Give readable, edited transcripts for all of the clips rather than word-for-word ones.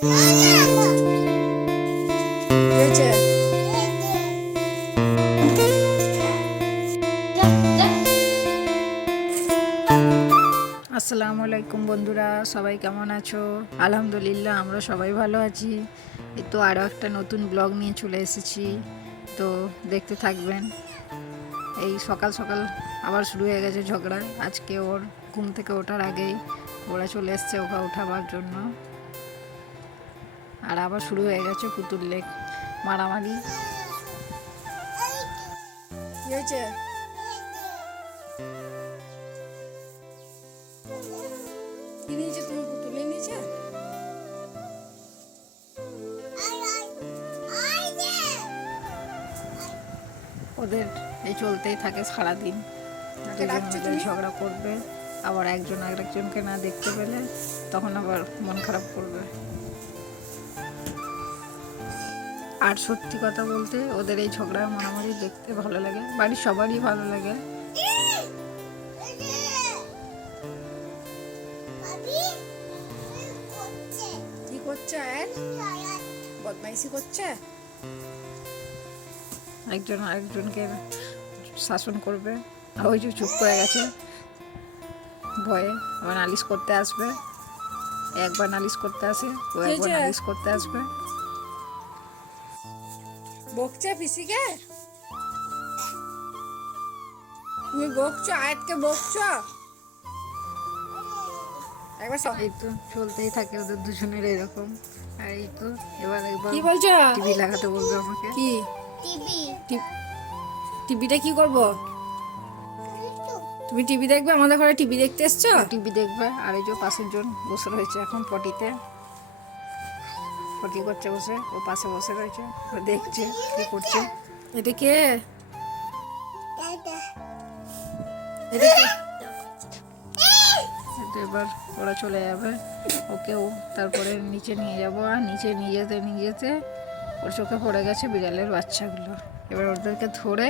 আসসালামু আলাইকুম বন্ধুরা, সবাই কেমন আছো? আলহামদুলিল্লাহ, আমরা সবাই ভালো আছি। এই তো আরও একটা নতুন ব্লগ নিয়ে চলে এসেছি, তো দেখতে থাকবেন। এই সকাল সকাল আবার শুরু হয়ে গেছে ঝগড়া। আজকে ওর ঘুম থেকে ওঠার আগেই ওরা চলে এসছে ওকে ওঠাবার জন্য, আর আবার শুরু হয়ে গেছে পুতুল লেক মারামারি। কি হয়েছে? কি নিয়েছে তুমি? পুতুলে নিয়েছে? ওদের এই চলতেই থাকে সারাদিন। দুজন ঝগড়া করবে, আবার একজন আরেকজনকে না দেখতে পেলে তখন আবার মন খারাপ করবে। আর সত্যি কথা বলতে ওদের এই ঝগড়া মারামারি দেখতে ভালো লাগে, বাড়ির সবারই ভালো লাগে। কি করছে? বদমাইশি করছে, একজন আরেকজনকে শাসন করবে। আর ওই যে চুপ করে গেছে ভয়ে, আবার নালিশ করতে আসবে। একবার নালিশ করতে আসে, ও একবার নালিশ করতে আসবে। বকছে পিসিকে? তুমি বকছো? আয়াতকে বকছো? একবার এই তো চলতেই থাকে ওদের দুজনের এরকম। আর এই তো এবার একবার কি বলছো? টিভি লাগাতে বলবে আমাকে। কি টিভি? টিভিটা কি করব? তুমি টিভি দেখবে? আমাদের ঘরে টিভি দেখতে এসছো? টিভি দেখবে। আর এই যে পাশের জন বসে রয়েছে এখন পটিতে, পটি করছে বসে, ও পাশে বসে রয়েছে, ও দেখছে কি করছে। এটা কে? এবার ওরা চলে যাবে, ওকেও তারপরে নিচে নিয়ে যাব। আর নিচে নিয়ে যেতে নিয়ে যেতে ওর চোখে পড়ে গেছে বিড়ালের বাচ্চাগুলো। এবার ওদেরকে ধরে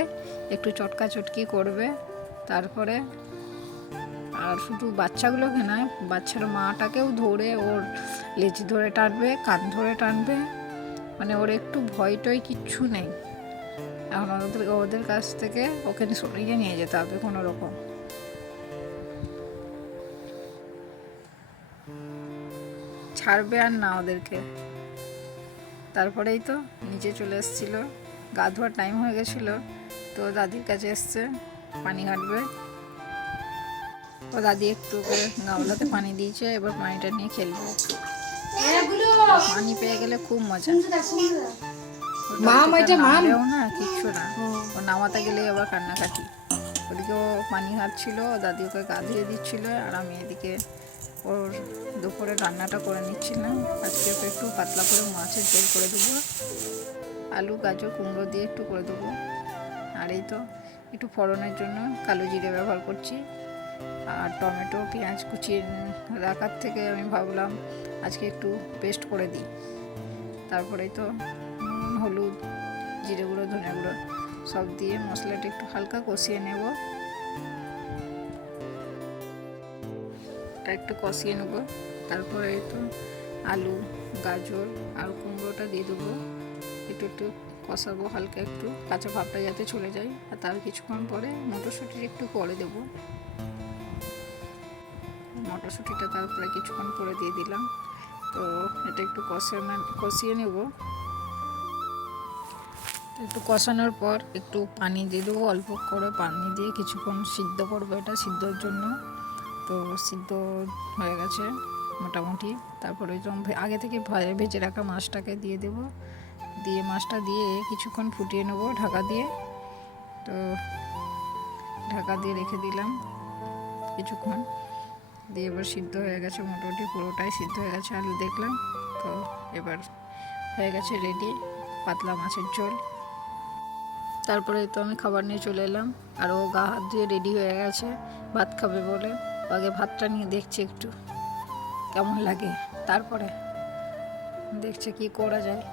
একটু চটকা চটকি করবে, তারপরে আর শুধু বাচ্চাগুলোকে নয়, বাচ্চার মাটাকেও ধরে ওর লেজ ধরে টানবে, কান ধরে টানবে। মানে ওর একটু ভয় টয় কিচ্ছু নেই। এখন ওদের কাছ থেকে ওকে সরিয়ে নিয়ে যেতে হবে কোনো রকম। ছাড়বে আর না ওদেরকে। তারপরেই তো নিচে চলে এসেছিল, গা ধোয়ার টাইম হয়ে গেছিল, তো দাদির কাছে এসছে পানি ঘাটবে। ও দাদি একটু করে গামলাতে পানি দিয়েছে, এবার পানিটা নিয়ে খেলবে। পানি পেয়ে গেলে খুব মজা। নামলেও না কিচ্ছু না, ও নামাতে গেলেই আবার কান্নাকাটি। ওদিকে ও পানি ঘাটছিল, দাদি ওকে গা ধুয়ে দিচ্ছিল, আর আমি এদিকে ওর দুপুরে রান্নাটা করে নিচ্ছিলাম। আজকে ওকে একটু পাতলা করে মাছের ঝোল করে দেবো, আলু গাজর কুমড়ো দিয়ে একটু করে দেবো। আর এই তো একটু ফোড়নের জন্য কালো জিরে ব্যবহার করছি, আর টমেটো পেঁয়াজ কুচিয়ে রাখার থেকে আমি ভাবলাম আজকে একটু পেস্ট করে দিই। তারপরে তো হলুদ, জিরে গুঁড়ো, ধনে গুঁড়ো সব দিয়ে মশলাটা একটু হালকা কষিয়ে নেব। একটু কষিয়ে নেব, তারপরে তো আলু গাজর আর কুমড়োটা দিয়ে দেবো। একটু একটু কষাবো, হালকা একটু কাঁচা ভাবটা যাতে চলে যায়। আর তার কিছুক্ষণ পরে মটরশুঁটি একটু পরে দেবো। মটরশুঁটিটা তারপরে কিছুক্ষণ পরে দিয়ে দিলাম। তো এটা একটু কষিয়ে নেব। একটু কষানোর পর একটু পানি দিয়ে দেবো, অল্প করে পানি দিয়ে কিছুক্ষণ সিদ্ধ করবো এটা সিদ্ধর জন্য। তো সিদ্ধ হয়ে গেছে মোটামুটি। তারপরে আগে থেকে ভেজে রাখা মাছটাকে দিয়ে দেব, দিয়ে মাছটা দিয়ে কিছুক্ষণ ফুটিয়ে নেব ঢাকা দিয়ে। তো ঢাকা দিয়ে রেখে দিলাম কিছুক্ষণ, দিয়ে এবার সিদ্ধ হয়ে গেছে মোটামুটি, পুরোটাই সিদ্ধ হয়ে গেছে আলু দেখলাম। তো এবার হয়ে গেছে রেডি পাতলা মাছের ঝোল। তারপরে তো আমি খাবার নিয়ে চলে এলাম, আর ও গা হাত দিয়ে রেডি হয়ে গেছে ভাত খাবে বলে। আগে ভাতটা নিয়ে দেখছে একটু কেমন লাগে, তারপরে দেখছে কি করা যায়।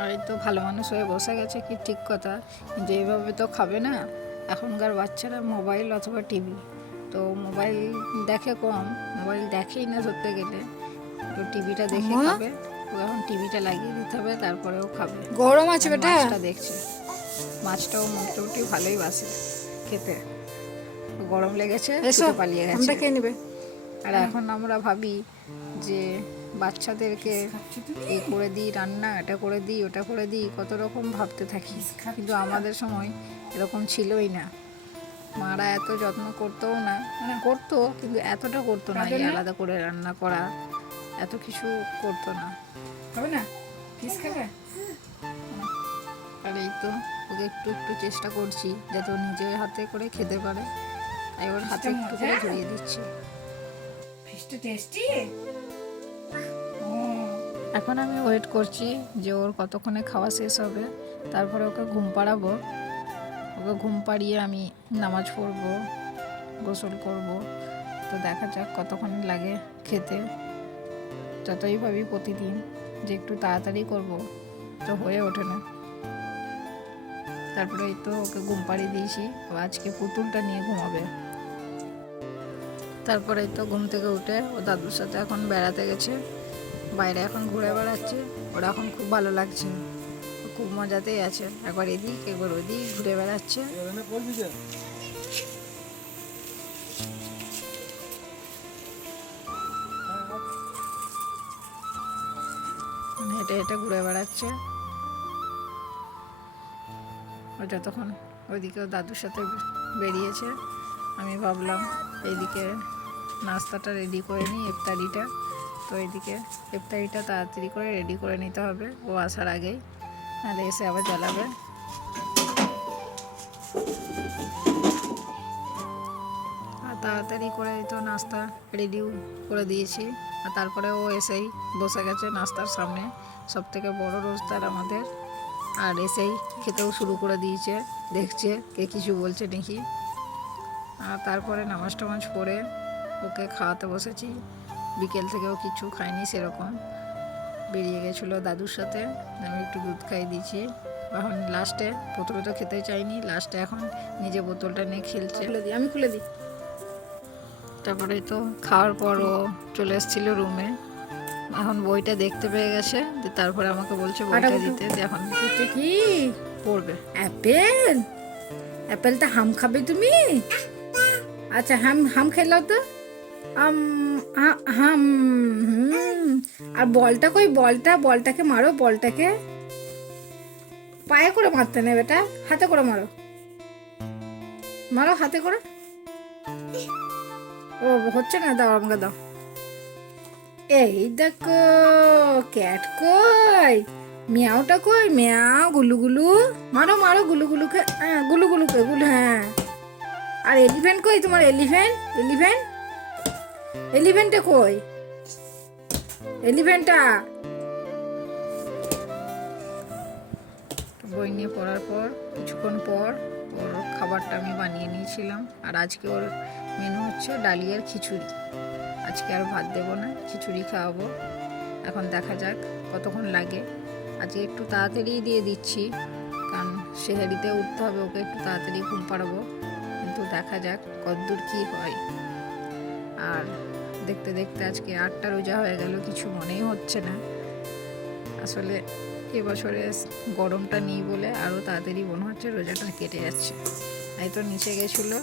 আর এই তো ভালো মানুষ হয়ে বসে গেছে, কি ঠিক কথা, কিন্তু এইভাবে তো খাবে না। এখনকার বাচ্চারা মোবাইল অথবা টিভি, তো মোবাইল দেখে কম, মোবাইল দেখেই না ধরতে গেলে। তো টিভিটা দেখে খাবে। ও এখন টিভিটা লাগিয়ে দিতে হবে, তারপরে ও খাবে। গরম আছে বেটা। মাছটা দেখছে, মাছটাও মোটামুটি ভালোই বাসে খেতে। গরম লেগেছে, ছুটে পালিয়ে গেছে। খেয়ে নেবে। আর এখন আমরা ভাবি যে বাচ্চাদেরকে এই করে দিই রান্না, এটা করে দিই, ওটা করে দিই, কত রকম ভাবতে থাকি। কিন্তু আমাদের সময় এরকম ছিলই না। মারা এত যত্ন করতোও না, করতো কিন্তু এতটা করতো না, এই আলাদা করে রান্না করা এত কিছু করতো না। হবে না ফিস খাবে? আর এই তো ওকে একটু একটু চেষ্টা করছি যাতে ও নিজের হাতে করে খেতে পারে, তাই ওর হাতে একটু করে ধরিয়ে দিচ্ছি। ফিসটা টেস্টি। এখন আমি ওয়েট করছি যে ওর কতক্ষণে খাওয়া শেষ হবে, তারপরে ওকে ঘুম পাড়াবো। ওকে ঘুম পাড়িয়ে আমি নামাজ পড়বো, গোসল করব। তো দেখা যাক কতক্ষণ লাগে খেতে। যতই ভাবি প্রতিদিন যে একটু তাড়াতাড়ি করব, তো হয়ে ওঠে না। তারপরে এই তো ওকে ঘুম পাড়িয়ে দিয়েছি, আজকে পুতুলটা নিয়ে ঘুমাবে। তারপরে তো ঘুম থেকে উঠে ও দাদুর সাথে এখন বেড়াতে গেছে, বাইরে এখন ঘুরে বেড়াচ্ছে। ওরা এখন খুব ভালো লাগছে, খুব মজাতেই আছে, একবার এদিক একবার ওদিক ঘুরে বেড়াচ্ছে। হেঁটে হেঁটে ঘুরে বেড়াচ্ছে। ও যতক্ষণ ওইদিকে দাদুর সাথে বেরিয়েছে, আমি ভাবলাম এইদিকে নাস্তাটা রেডি করে নিই, ইফতারিটা। তো এইদিকে ইফতারিটা তাড়াতাড়ি করে রেডি করে নিতে হবে ও আসার আগেই, নাহলে এসে আবার জ্বালাবে। আর তাড়াতাড়ি করে তো নাস্তা রেডিও করে দিয়েছি। আর তারপরে ও এসেই বসে গেছে নাস্তার সামনে, সব থেকে বড় রোজদার আমাদের। আর এসেই খেতেও শুরু করে দিয়েছে, দেখছে কে কিছু বলছে নাকি। আর তারপরে নামাজ টামাজ পড়ে ওকে খাওয়াতে বসেছি। বিকেল থেকেও কিছু খায়নি, সেরকম বেরিয়ে গেছিলো দাদুর সাথে, আমি একটু দুধ খাইয়ে দিয়েছি। এখন লাস্টে, প্রথমে তো খেতে চাইনি, লাস্টে এখন নিজে বোতলটা নিয়ে খেলছে। আমি খুলে দিই। তারপরে তো খাওয়ার পরও চলে এসেছিল রুমে, এখন বইটা দেখতে পেয়ে গেছে, তারপরে আমাকে বলছে বইটা দিতে, এখন কি পড়বে। অ্যাপেল? অ্যাপেলটা হাম খাবে তুমি? আচ্ছা হাম হাম খেলাও তো। হাম। আর বলটা কই? বলটাকে মারো, বলটাকে পায়ে করে মারতে নেই বেটা, হাতে করে মারো, মারো হাতে করে। ও হচ্ছে না, দাও আমাকে দাও। এই দেখো ক্যাট কই, মিয়াওটা কই, মিয়াও। গুলুগুলু মারো মারো, গুলুগুলুকে, হ্যাঁ গুলুগুলুকে, হ্যাঁ। আর এলিফ্যান্ট কই তোমার? এলিফ্যান্টটা কই? এলিফ্যান্টটা। বই নিয়ে পড়ার পর কিছুক্ষণ পর ওর খাবারটা আমি বানিয়ে নিয়েছিলাম। আর আজকে ওর মেনু হচ্ছে ডালিয়ার খিচুড়ি। আজকে আর ভাত দেবো না, খিচুড়ি খাওয়াবো। এখন দেখা যাক কতক্ষণ লাগে। আজকে একটু তাড়াতাড়ি দিয়ে দিচ্ছি, কারণ সেহারিতে উঠতে হবে, ওকে একটু তাড়াতাড়ি ঘুম পাড়াবো। কিন্তু দেখা যাক কতদূর কী হয়। আর দেখতে দেখতে আজকে 8টা রোজা হয়ে গেল, কিছু মনেই হচ্ছে না। আসলে এবছরে গরমটা নেই বলে আরও তাড়াতাড়ি মনে হচ্ছে রোজাটা কেটে যাচ্ছে। এই তো নিচে গেছিলো,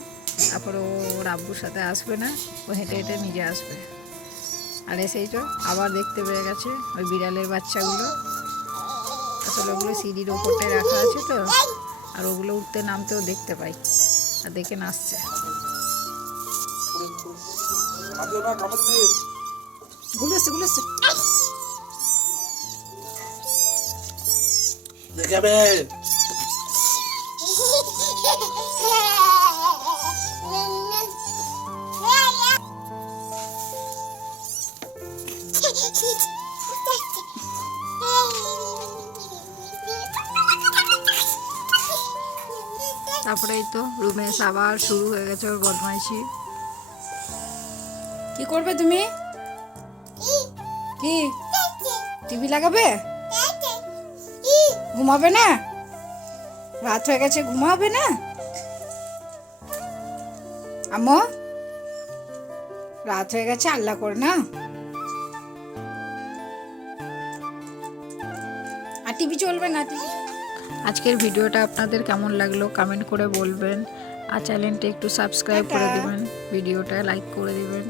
তারপর ওর আব্বুর সাথে আসবে না, ও হেঁটে হেঁটে নিজে আসবে। আর এসেই তো আবার দেখতে পেয়ে গেছে ওই বিড়ালের বাচ্চাগুলো। আসলে ওগুলো সিঁড়ির ওপরটায় রাখা আছে তো, আর ওগুলো উঠতে নামতেও দেখতে পাই, আর দেখে নাচছে। দেখাবে তারপরে এই তো রুমে এসে আবার শুরু হয়ে গেছে ওর বদমাইশি। কি করবে তুমি? কি টিভি লাগাবে? ঘুমাবে না? রাত হয়ে গেছে, ঘুমাবে না? আম্মু রাত হয়ে গেছে, আল্লাহ করে না। টিভি চলবে না, টিভি। আজকের ভিডিওটা আপনাদের কেমন লাগলো কমেন্ট করে বলবেন, আর চ্যানেলটা একটু সাবস্ক্রাইব করে টাটা। দিবেন, ভিডিওটা লাইক করে দিবেন।